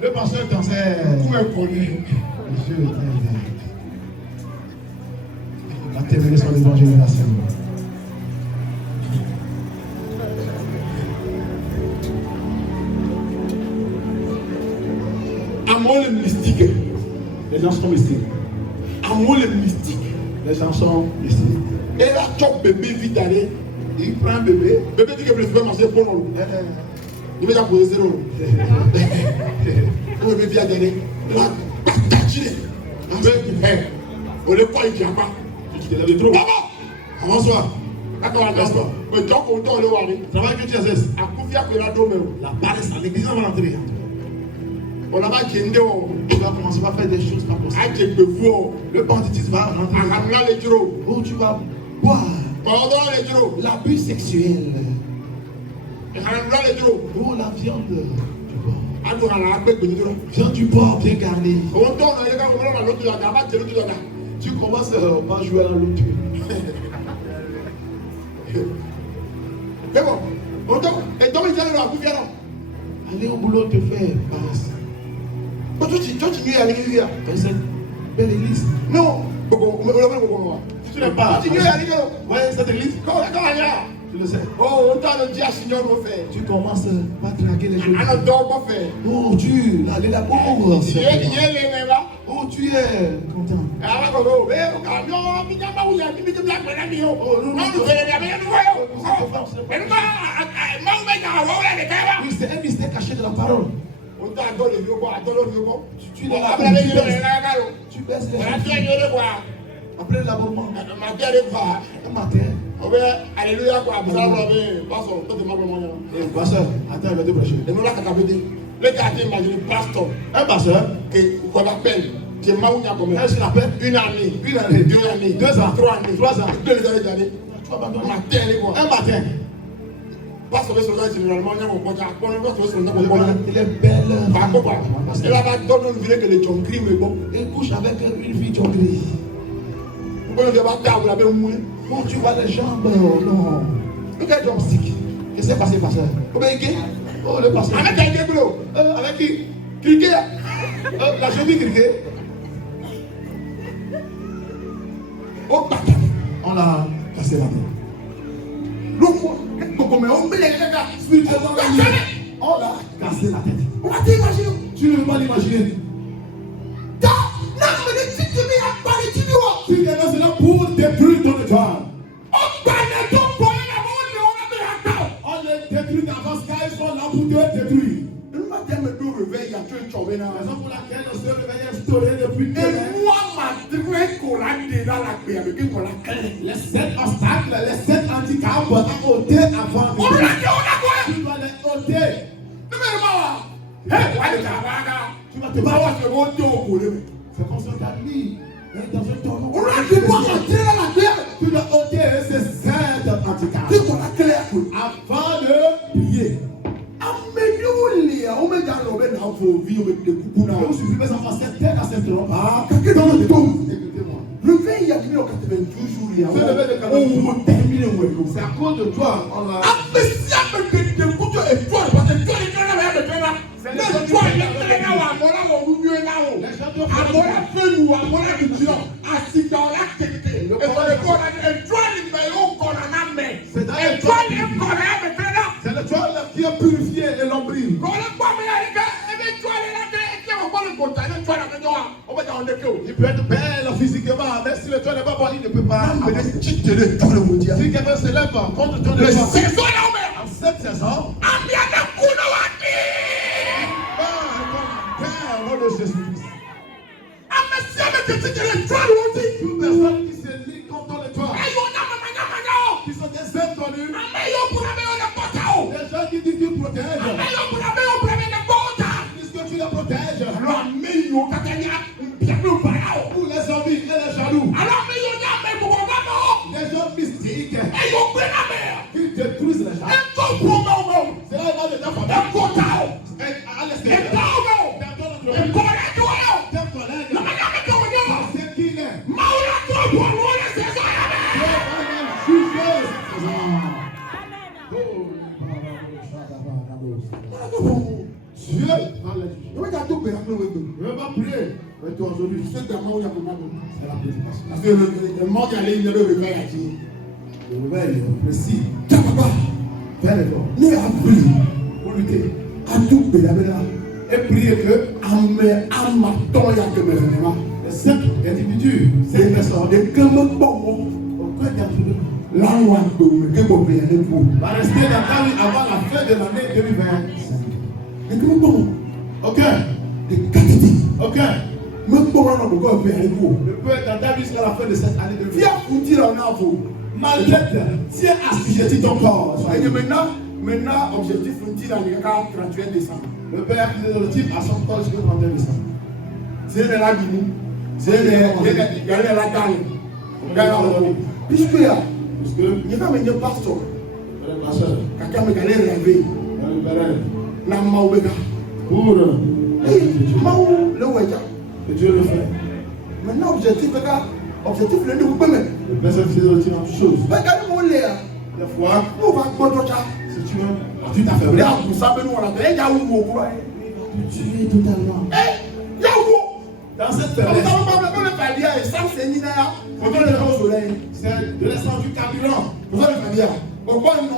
Le pasteur dansait. Il a terminé son évangélisation. Amour le mystique. Les gens sont mystiques. Amour le mystique. Les gens sont mystiques. Et là, tu as bébé vite aller. Il prend un bébé. Bébé dit que le bébé manger pour nous. Il va poser zéro. Le bébé vient d'aller. La patatine. Avec du pain. On ne pas il pas. Tu te lèves trop. Bonsoir. D'accord, d'accord. Mais tu as content le wari. Travail que tu as fait. À Koufia que la dôme. La paresse à l'église avant d'entrer. On n'a pas gêné. Tu vas commencer à faire des choses pas possibles. Le banditisme va rentrer. Oh, tu vas boire. L'abus sexuel. Oh, la viande du porc. Viande du porc bien gardée. Tu commences par jouer à la loterie. C'est bon. Et donc, il y a la Koufia. Aller au boulot te fait paresse. Toi, tu es allé à cette belle église. Non. Tu n'es pas. Tu es allé ouais, cette église. Tu le sais. Oh, on t'a dit à Seigneur mon frère. Tu commences par traquer les choses. Alors, donc, mon frère. Oh, Dieu, allez là. Oh, tu es content. Oui, c'est un mystère caché de la parole. Tu baisses les choses. Après l'abonnement. Un matin. Alléluia quoi. Pasteur, attends, il va te prêcher. Le gars a imaginé pasteur. Un pasteur. Qu'on appelle. Qui est maounia comme ça. Est-ce qu'il appelle une année, 2 années, 2 ans, 3 années, 3 ans, 2 années. Tu vas abandonner. Un matin. Pas sauver son gars généralement, il est belle. Et là, on ne voulait que les gens crient, mais bon. Il couche avec une fille jongrie. Oh, tu vois les jambes. Non. Regarde les joysticks. Qu'est-ce qui s'est passé, pasteur? Oh, le pasteur. Avec qui? Criquet. La cheville criquet. Oh, on l'a cassé la tête. Spirituellement, on l'a cassé la tête. Tu ne veux pas l'imaginer. Tu es là pour détruire ton étoile. On les détruit d'avance car ils sont là pour te détruire. La raison pour laquelle on se réveille instauré depuis les 7 obstacles, les 7 handicaps à ôter avant de tu dois les ôter. Tu vas te battre. C'est comme ça ta vie. Dans un tonneau. Tu dois ôter ces 7 handicaps avant de prier. Il suffit de s'en faire tête à cette robe. Le veille, il y a 92 jours. C'est à cause de toi. On a. C'est l'étoile qui a purifié et l'ombril. Il peut être belle physiquement, mais si le toit n'est pas bon, il ne peut pas. Si quelqu'un se lève contre ton Le défense, saison là où même. en cette saison, Amiana Kunawati. Père, au nom de Jésus-Christ. Amesia me dit que les toits l'ont dit. Toute personne qui se lie contre le toit, Ayo na mama. qui sont des inconnus, Ameyo pour la porte. des gens qui disent qu'ils protègent, Ameyo pour la porte. puisque tu les protèges, Alors Ameyo katanya biabu barao. pour les zombies et les jaloux, Alors Ameyo na me pour mama. des gens mystiques Ayo pena me. qui détruisent les gens. Eko pour mama. C'est là où les gens font Eko tao. à l'extérieur. Eko mama. Dans ton Eko entreprise, la toyo. tes collègues, Namanya me toyo. c'est qui est. Maula to pour la saison ya me. Dieu va les juger. Je ne vais pas prier. Mais toi aujourd'hui, c'est la prédication. Parce que le monde allait le réveil à dire. Le réveil est précis. Tababa. Fais l'effort. Ne a pris. Pour lutter. A tout bédabéda. Et prier que Ame amaton ya que me venema. les 5 individus, 5 personnes, De que me bon. aucun d'entre eux L'anwa me que bon bien ne pour. va rester dans ta vie avant la fin de l'année 2025. De que me bon. Aucun. De quantité. Aucun. Me bon na de ko bien ne pour. Ne peut être dans ta vie jusqu'à la fin de cette année 2025. Viens pour dire en avant. Malgré, tiens assujetti ton corps. Et maintenant objectif on dit dans le 31 décembre. Le Père qui est dans le type à son corps jusqu'au 31 décembre. C'est la bini. C'est les la gagne. Puisque Puisque, il y a même un pasteur. madame ma soeur, Kaka me galère rêver. madame le Père, Na maubega. pour Mau le weja. que Dieu le fait. Maintenant objectif le nous peut mettre. Le Père s'est fait dans le type en toutes choses. Regarde mon lait. La foi, On va prendre ça. si tu t'affaiblis, Là vous savez nous on a déjà où vous quoi. tu es totalement. Eh, ya où. Dans cette Comme faiblesse, ça on va pas dire ça c'est ni là. On va le soleil. c'est de l'essence du carburant. Vous savez pas dire. On va nous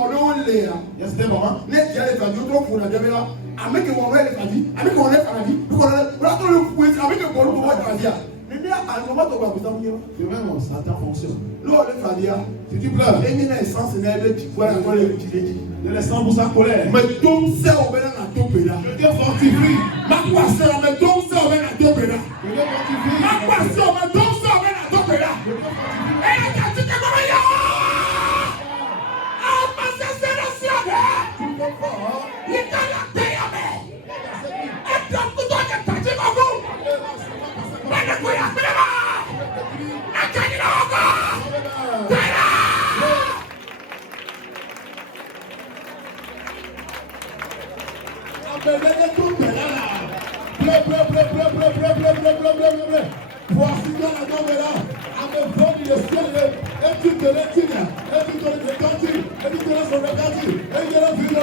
le lait. Il y a ce moment, Ne dia le fadi o ko na debe la ame ke won le fadi ame ke won le fadi ko la to le ku ame ke ko lo wa fadi a ne dia a no ba to ba ku ta mu demain, Satan fonctionne. lo le fadi a Si tu pleures, e ni na essence na le ti kwa ko le ti le ti de l'essence pour sa colère. me don se o be na to pe la Je te fortifie. ma kwa se o me don se o be na to pe la Je te fortifie. ma kwa se o me don se o be na to pe la Je te fortifie. e ya ti ke ko ya a ma se se na si o be Tu peux fort. ni ka la te ya me e do ku to ke ta ti ko ko Bana kuya kuya. Akani logo. Tara. Abelele tout est là. Bleu. Voici dans la norme là. Avec votre le ciel. Et tu te le tires. Et tu te le tires. Et tu te le tires. Et tu te le tires.